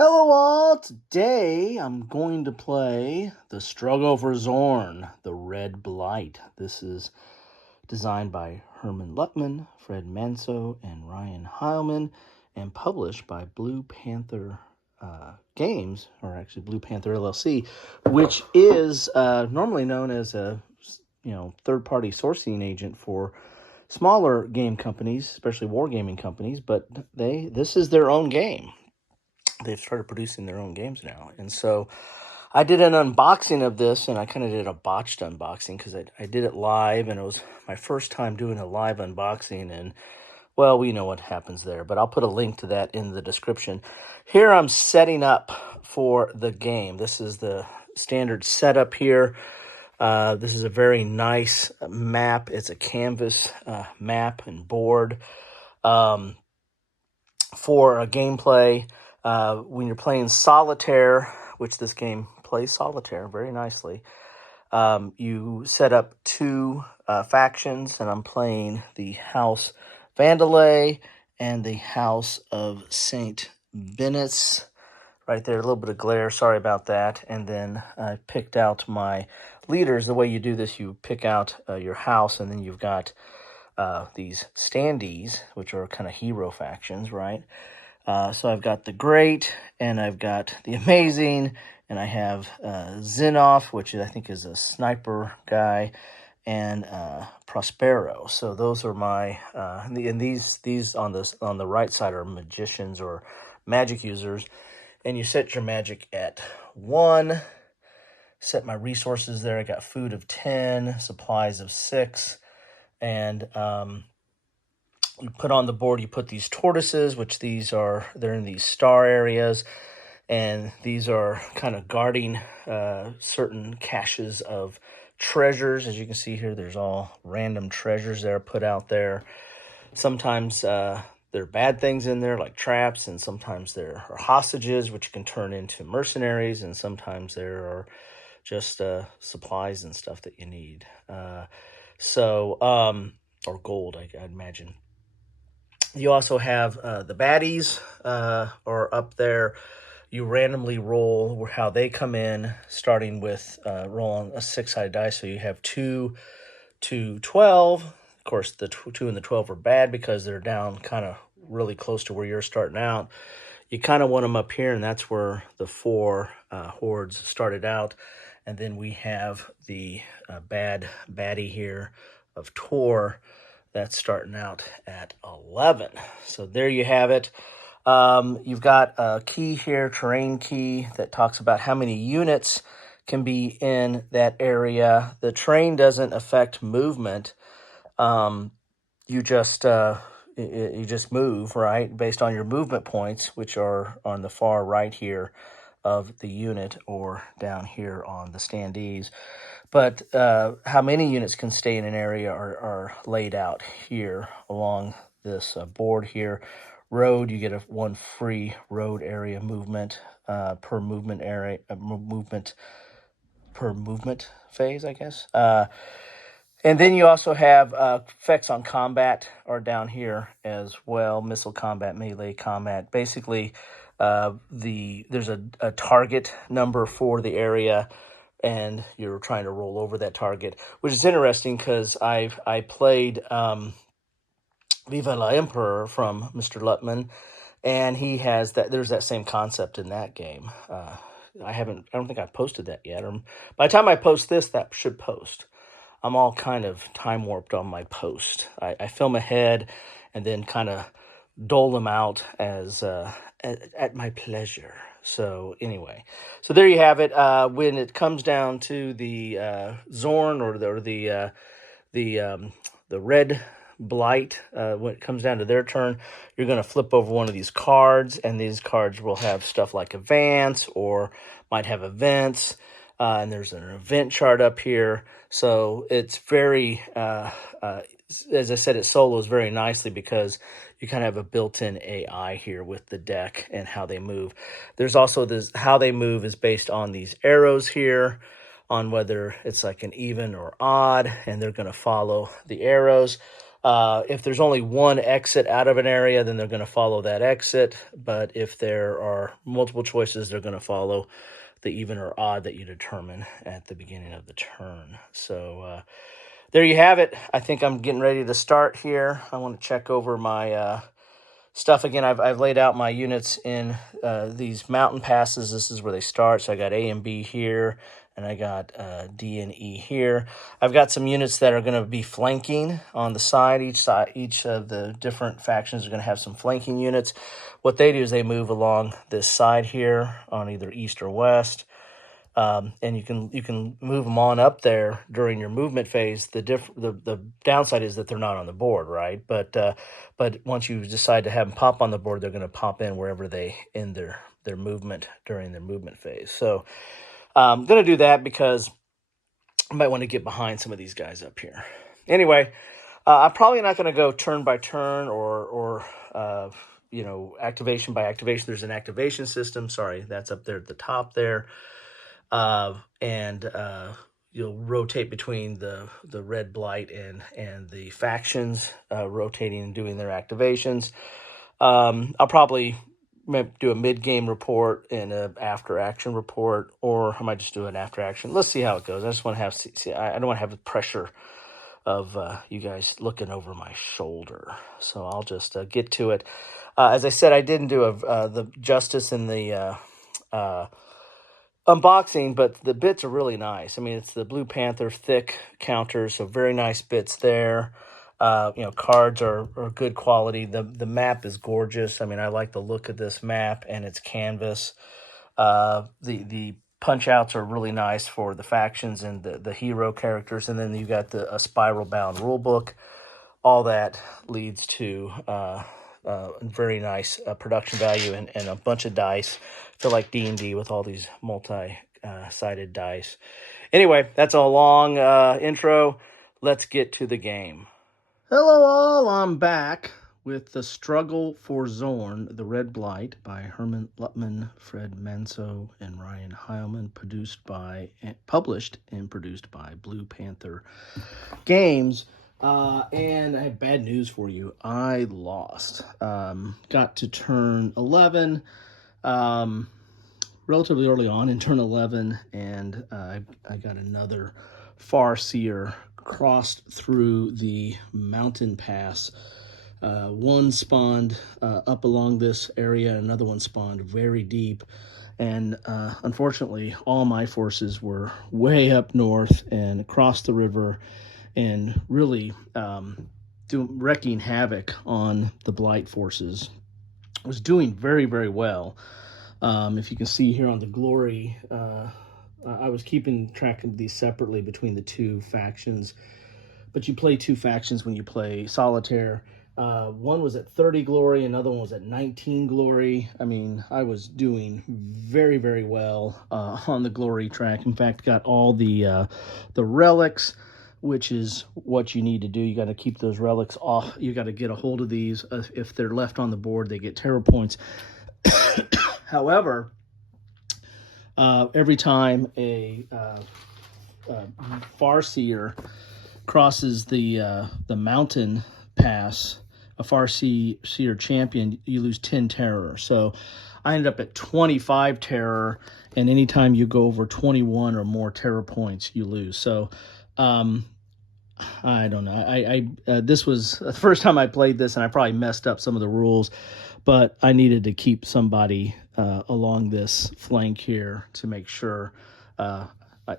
Hello all, today I'm going to play The Struggle for Zorn, The Red Blight. This is designed by Herman Luttman, Fred Manso, and Ryan Heilman, and published by Blue Panther Games, or actually Blue Panther LLC, which is normally known as a third-party sourcing agent for smaller game companies, especially wargaming companies, but this is their own game. They've started producing their own games now. And so I did an unboxing of this, and I kind of did a botched unboxing because I did it live, and it was my first time doing a live unboxing. And, well, we know what happens there, but I'll put a link to that in the description. Here I'm setting up for the game. This is the standard setup here. This is a very nice map. It's a canvas map and board for a gameplay. When you're playing solitaire, which this game plays solitaire very nicely, you set up two factions, and I'm playing the House Vandalay and the House of St. Benet's. Right there, a little bit of glare, sorry about that. And then I picked out my leaders. The way you do this, you pick out your house, and then you've got these standees, which are kind of hero factions, right? So I've got the Great, and I've got the Amazing, and I have Zinoff, which I think is a sniper guy, and Prospero. So those are my and these on the right side are magicians or magic users, and you set your magic at 1. Set my resources there. I got food of 10, supplies of 6, and you put on the board, you put these tortoises, which they're in these star areas, and these are kind of guarding certain caches of treasures. As you can see here, there's all random treasures that are put out there. Sometimes there are bad things in there, like traps, and sometimes there are hostages, which can turn into mercenaries, and sometimes there are just supplies and stuff that you need. Or gold, I'd imagine. You also have the baddies are up there. You randomly roll how they come in, starting with rolling a 6-sided dice. So you have 2 to 12. Of course, the 2 and the 12 are bad because they're down kind of really close to where you're starting out. You kind of want them up here, and that's where the 4 hordes started out. And then we have the baddie here of Tor. That's starting out at 11. So there you have it. You've got a key here, terrain key, that talks about how many units can be in that area. The terrain doesn't affect movement. You just move, right, based on your movement points, which are on the far right here of the unit, or down here on the standees. But how many units can stay in an area are laid out here along this board here. Road, you get one free road area movement per movement area, per movement phase, I guess. And then you also have effects on combat are down here as well. Missile combat, melee combat. Basically, there's a target number for the area, and you're trying to roll over that target, which is interesting because I played Viva la Emperor from Mr. Luttman, and he has that. There's that same concept in that game. I don't think I've posted that yet. Or by the time I post this, that should post. I'm all kind of time warped on my post. I film ahead and then kind of dole them out as at my pleasure. So anyway, so there you have it. When it comes down to the Zorn or the Red Blight, when it comes down to their turn, you're going to flip over one of these cards, and these cards will have stuff like advance or might have events. And there's an event chart up here. So it's very, as I said, it solos very nicely because you kind of have a built-in AI here with the deck and how they move. There's also this, how they move is based on these arrows here, on whether it's like an even or odd, and they're going to follow the arrows. If there's only one exit out of an area, then they're going to follow that exit. But if there are multiple choices, they're going to follow the even or odd that you determine at the beginning of the turn. So there you have it. I think I'm getting ready to start here. I want to check over my stuff again. I've laid out my units in these mountain passes. This is where they start. So I got A and B here, and I got D and E here. I've got some units that are going to be flanking on the side. Each of the different factions are going to have some flanking units. What they do is they move along this side here on either east or west. And you can move them on up there during your movement phase. The downside is that they're not on the board, right? But once you decide to have them pop on the board, they're going to pop in wherever they end their movement during their movement phase. So I'm going to do that because I might want to get behind some of these guys up here. Anyway, I'm probably not going to go turn by turn or activation by activation. There's an activation system. Sorry, that's up there at the top there. And you'll rotate between the red blight and the factions, rotating and doing their activations. I'll probably do a mid-game report and a after-action report, or I might just do an after-action. Let's see how it goes. I just want to I don't want to have the pressure of you guys looking over my shoulder. So I'll just get to it. As I said, I didn't do the Justice and the unboxing, but the bits are really nice. I mean, it's the Blue Panther thick counters, so very nice bits there. Cards are good quality. The map is gorgeous. I mean, I like the look of this map and its canvas. The punch outs are really nice for the factions and the hero characters, and then you got a spiral bound rule book. All that leads to very nice production value and a bunch of dice. I feel like D&D with all these multi-sided dice. Anyway, that's a long intro. Let's get to the game. Hello all, I'm back with The Struggle for Zorn, The Red Blight by Herman Lutman, Fred Manso, and Ryan Heilman, published and produced by Blue Panther Games. And I have bad news for you. I lost. Got to turn 11 relatively early on in turn 11, and I got another Farseer crossed through the mountain pass. One spawned up along this area, another one spawned very deep, and unfortunately all my forces were way up north and across the river and really wreaking havoc on the Blight forces. I was doing very, very well. If you can see here on the glory, I was keeping track of these separately between the two factions. But you play two factions when you play Solitaire. One was at 30 glory, another one was at 19 glory. I mean, I was doing very, very well on the glory track. In fact, got all the relics, which is what you need to do. You got to keep those relics off. You got to get a hold of these. If they're left on the board, they get terror points. However, every time a Farseer crosses the mountain pass, a Farseer champion, you lose 10 terror. So I ended up at 25 terror, and anytime you go over 21 or more terror points, you lose. So I don't know. This was the first time I played this, and I probably messed up some of the rules, but I needed to keep somebody along this flank here to make sure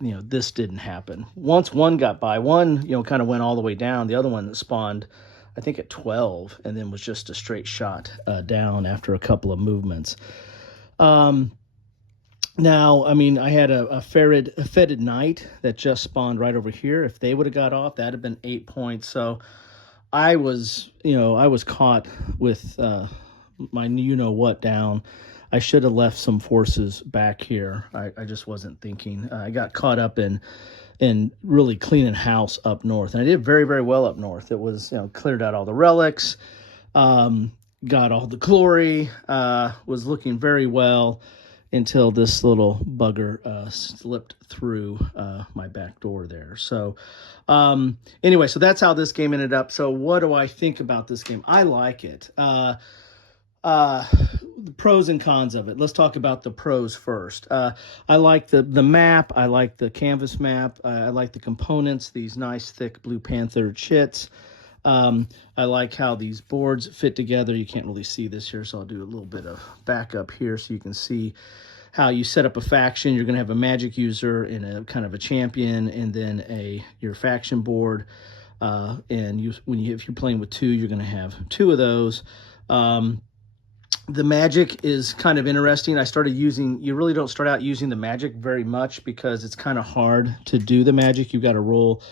this didn't happen. Once one got by, one kind of went all the way down. The other one spawned, I think, at 12, and then was just a straight shot down after a couple of movements. Now, I mean, I had a fetid knight that just spawned right over here. If they would have got off, that'd have been 8 points. So I was caught with my what down. I should have left some forces back here. I just wasn't thinking. I got caught up in really cleaning house up north, and I did very, very well up north. It was cleared out all the relics, got all the glory, was looking very well. until this little bugger slipped through my back door there. So anyway, so that's how this game ended up. So what do I think about this game? I like it. The pros and cons of it. Let's talk about the pros first. I like the map. I like the canvas map. I like the components, these nice thick blue Panther chits. I like how these boards fit together. You can't really see this here, so I'll do a little bit of backup here so you can see how you set up a faction. You're going to have a magic user and a kind of a champion, and then your faction board. And if you're playing with two, you're going to have two of those. The magic is kind of interesting. You really don't start out using the magic very much because it's kind of hard to do the magic. You've got to roll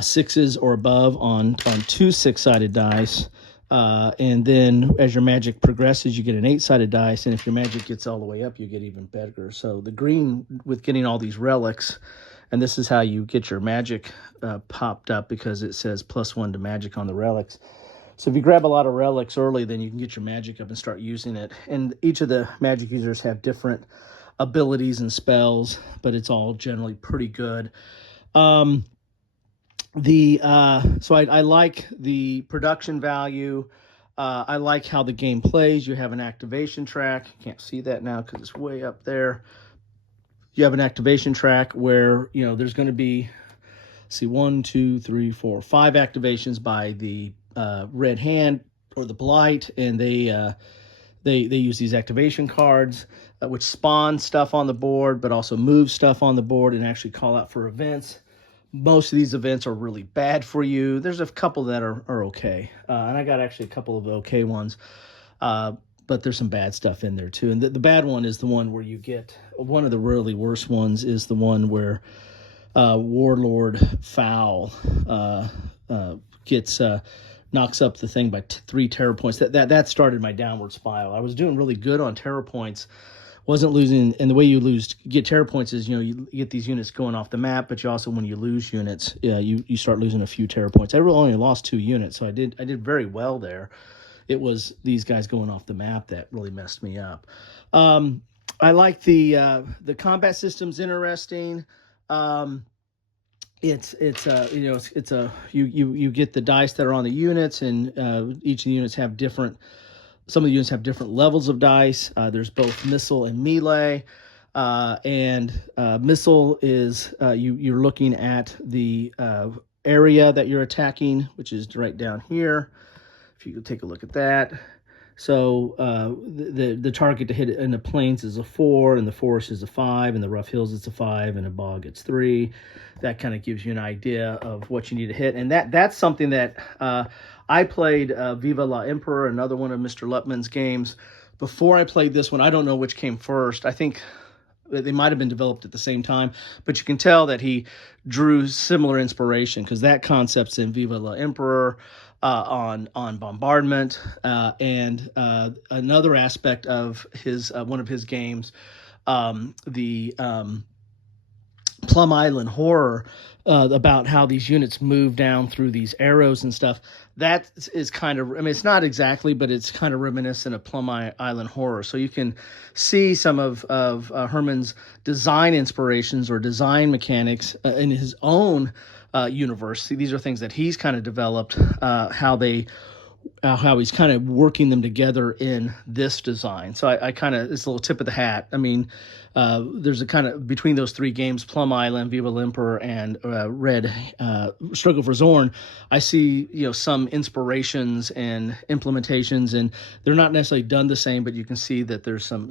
sixes or above on two six-sided dice. And then as your magic progresses, you get an eight-sided dice. And if your magic gets all the way up, you get even better. So the green with getting all these relics, and this is how you get your magic popped up because it says +1 to magic on the relics. So if you grab a lot of relics early, then you can get your magic up and start using it. And each of the magic users have different abilities and spells, but it's all generally pretty good. So I like the production value. I like how the game plays. You have an activation track. You can't see that now because it's way up there. You have an activation track where, there's going to be, 1, 2, 3, 4, 5 activations by the Red Hand or the Blight, and they use these activation cards, which spawn stuff on the board, but also move stuff on the board and actually call out for events. Most of these events are really bad for you. There's a couple that are okay, and I got actually a couple of okay ones, but there's some bad stuff in there too. And the bad one is the one where you get, one of the really worst ones is the one where Warlord Foul knocks up the thing by 3 terror points. That started my downward spiral. I was doing really good on terror points, wasn't losing, and the way you get terror points is, you get these units going off the map, but you also, when you lose units, you start losing a few terror points. I really only lost 2 units, so I did very well there. It was these guys going off the map that really messed me up. I like the combat system's interesting. You get the dice that are on the units, and each of the units have different. Some of the units have different levels of dice. There's both missile and melee, and missile is you're looking at the area that you're attacking, which is right down here. If you could take a look at that. So the target to hit in the plains is a 4, and the forest is a 5, and the rough hills it's a 5, and a bog it's 3. That kind of gives you an idea of what you need to hit, and that's something that I played Viva la Emperor, another one of Mr. Lutman's games. Before I played this one, I don't know which came first. I think they might have been developed at the same time, but you can tell that he drew similar inspiration because that concept's in Viva la Emperor. On bombardment, and another aspect of his one of his games, the Plum Island Horror, about how these units move down through these arrows and stuff. That is kind of, it's not exactly, but it's kind of reminiscent of Plum Island Horror. So you can see some of Herman's design inspirations or design mechanics in his own universe. These are things that he's kind of developed, how he's kind of working them together in this design. So I kind of, it's a little tip of the hat. There's a kind of, between those 3 games, Plum Island, Viva la Emperor, and Red Struggle for Zorn, I see, some inspirations and implementations, and they're not necessarily done the same, but you can see that there's some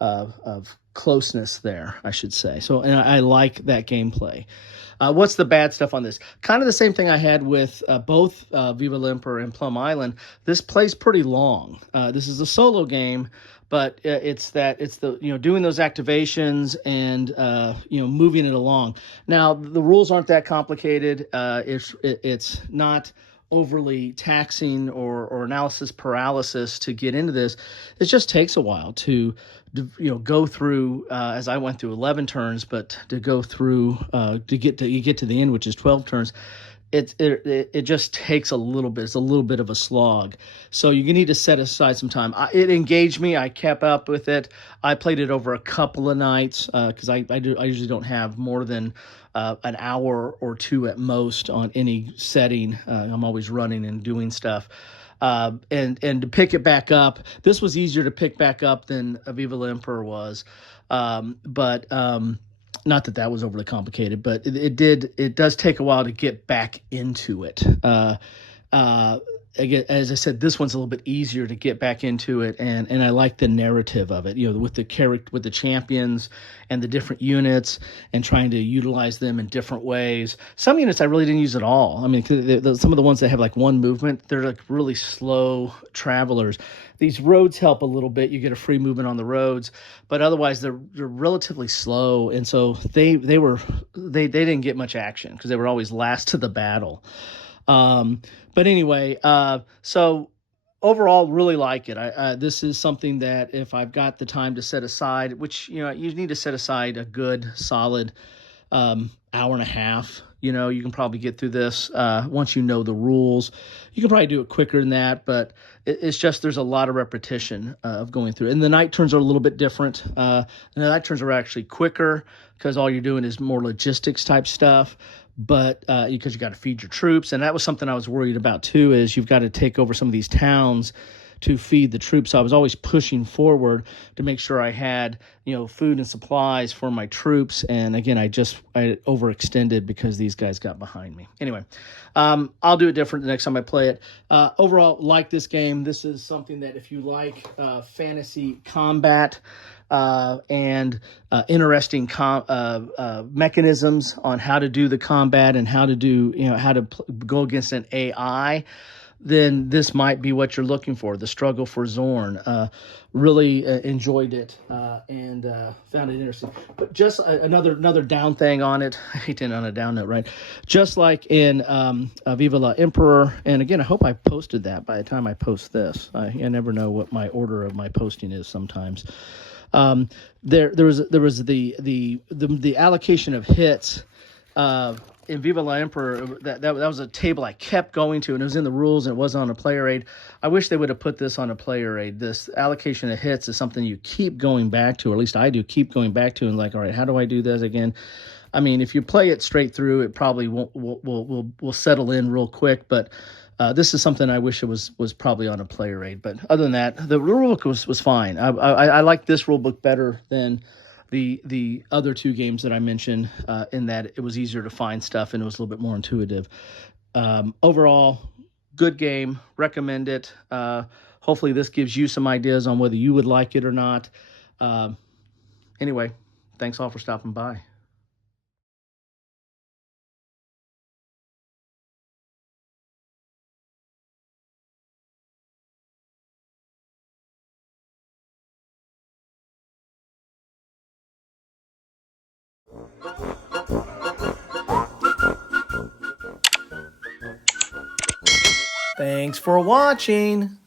of closeness there, I should say. So, and I like that gameplay. What's the bad stuff on this? Kind of the same thing I had with both Viva la Emperor and Plum Island. This plays pretty long. This is a solo game, but it's the doing those activations and moving it along. Now the rules aren't that complicated. It's not overly taxing or analysis paralysis to get into this. It just takes a while to go through, as I went through 11 turns, but to go through to get to the end, which is 12 turns, it just takes a little bit. It's a little bit of a slog. So you need to set aside some time. It engaged me. I kept up with it. I played it over a couple of nights because I usually don't have more than an hour or two at most on any setting. I'm always running and doing stuff. And to pick it back up, this was easier to pick back up than Aviva La Emperor was. But not that that was overly complicated, but it does take a while to get back into it. Again, as I said, this one's a little bit easier to get back into it, and I like the narrative of it. With the character, with the champions and the different units, and trying to utilize them in different ways. Some units I really didn't use at all. I mean, some of the ones that have like one movement, they're like really slow travelers. These roads help a little bit. You get a free movement on the roads, but otherwise they're relatively slow, and so they didn't get much action because they were always last to the battle. But anyway, so overall, really like it. This is something that if I've got the time to set aside, which, you need to set aside a good solid, hour and a half. You can probably get through this, once you know the rules. You can probably do it quicker than that, but it's just, there's a lot of repetition, of going through. And the night turns are a little bit different. And the night turns are actually quicker because all you're doing is more logistics type stuff. But because you got to feed your troops, and that was something I was worried about too, is you've got to take over some of these towns to feed the troops. So I was always pushing forward to make sure I had, food and supplies for my troops. And again, I overextended because these guys got behind me. Anyway, I'll do it different the next time I play it. Overall, like this game. This is something that if you like fantasy combat, and interesting mechanisms on how to do the combat and how to do, go against an AI, then this might be what you're looking for. The Struggle for Zorn. Really enjoyed it and found it interesting. But just another down thing on it. I hate to end on a down note, right? Just like in Viva La Emperor, and again, I hope I posted that by the time I post this. I never know what my order of my posting is sometimes. There was the allocation of hits in Viva La Emperor. That was a table I kept going to, and it was in the rules, and it wasn't on a player aid. I wish they would have put this on a player aid. This allocation of hits is something you keep going back to, or at least I do keep going back to, and like, all right, how do I do this again? I mean, if you play it straight through, it probably will settle in real quick, but this is something I wish it was probably on a player aid. But other than that, the rulebook was fine. I like this rulebook better than the other two games that I mentioned, in that it was easier to find stuff and it was a little bit more intuitive. Overall, good game. Recommend it. Hopefully this gives you some ideas on whether you would like it or not. Anyway, thanks all for stopping by. Thanks for watching.